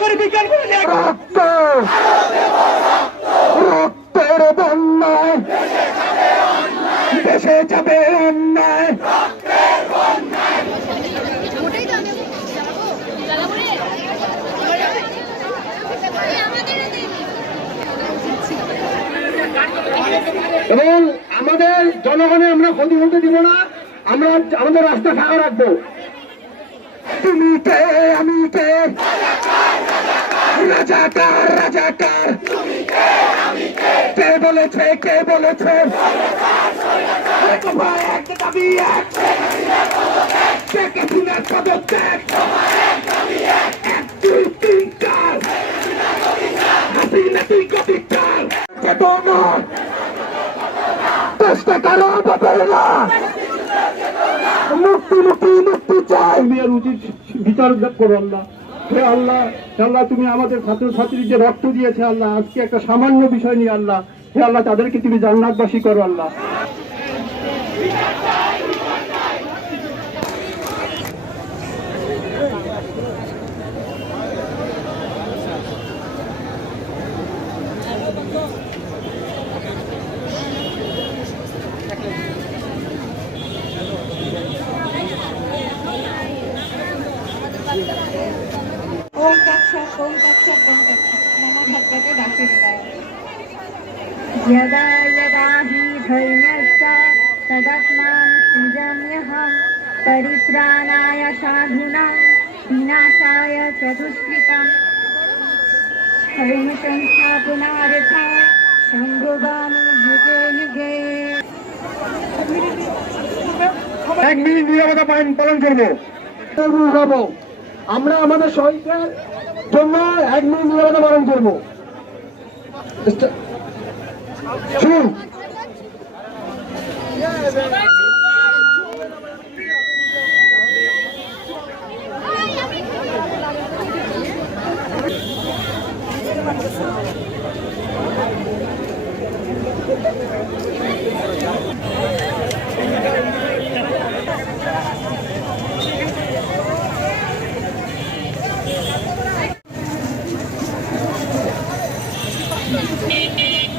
রক্ত রক্তের বন্যায় দেশে যাবে অন্যায়। এবং আমাদের জনগণে আমরা ক্ষতি হতে দিব না আমরা আমাদের রাস্তা ফাঁকা রাখব। তুমি কে আমি কে? রাজাকার রাজাকার কে বলেছে কে বলেছে দাবি, এক। শেখ হাসিনার পদত্যাগ। এক, দুই, তিন, চার। হাসিনা তুই কবি চার চেতনা চেষ্টা করো না মুক্তি মুক্তি বিচার করো আল্লাহ হে আল্লাহ আল্লাহ, তুমি আমাদের ছাত্রছাত্রীর যে রক্ত দিয়েছে আল্লাহ, আজকে একটা সামান্য বিষয় নিয়ে আল্লাহ, হে আল্লাহ, তাদেরকে তুমি জান্নাতবাসী করো আল্লাহ। यदा यदा हि धर्मश्च तदत्मां सृजाम्यहं परित्राणाय साधूनां विनाशाय च दुष्कृतं धर्मसंस्थापनार्थाय सम्भवामि युगे युगे এক মিনিট নিরাপত্তা পালন পালন করবো হবো আমরা আমাদের শহীদদের জন্য এক মিনিট নিরাপত্তা পালন করবো است... شوف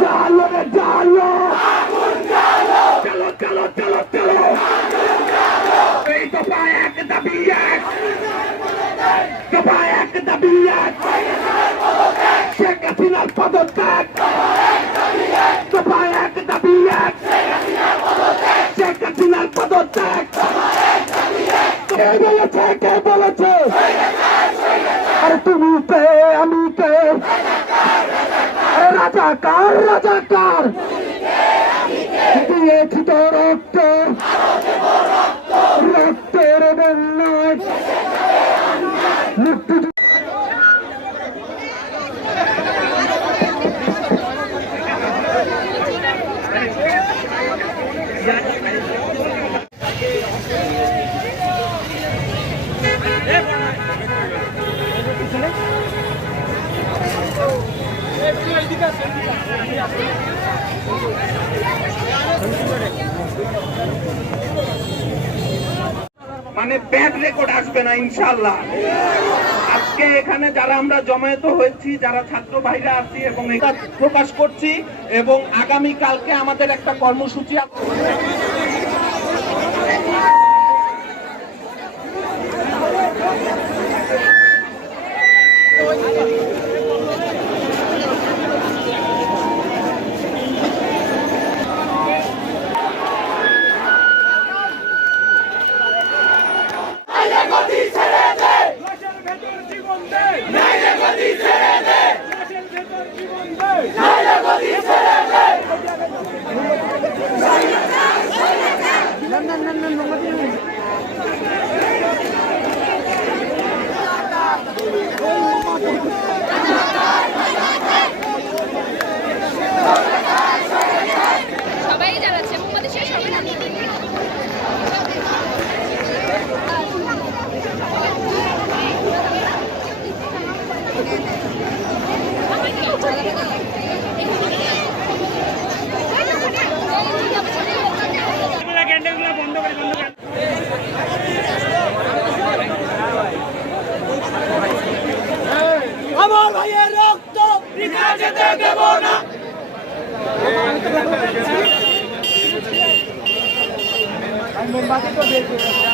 জালো রে জালো চলো চলো চলো চলো এই দফা এক দাবি এক দফা এক দাবি এক শেখ হাসিনার পদত্যাগ দফা এক দাবি এক শেখ হাসিনার পদত্যাগ কে বলেছে কে বলেছে? আর তুমি কে আমি কে? রাজাকার রাজাকার। দিয়েছি তো রক্ত। মানে ব্যাড রেকর্ড আসবে না ইনশাল্লাহ আজকে এখানে যারা আমরা জমায়েত হয়েছি, যারা ছাত্র ভাইরা আছি এবং প্রকাশ করছি এবং আগামী কালকে আমাদের একটা কর্মসূচি আছে। bater a dedo.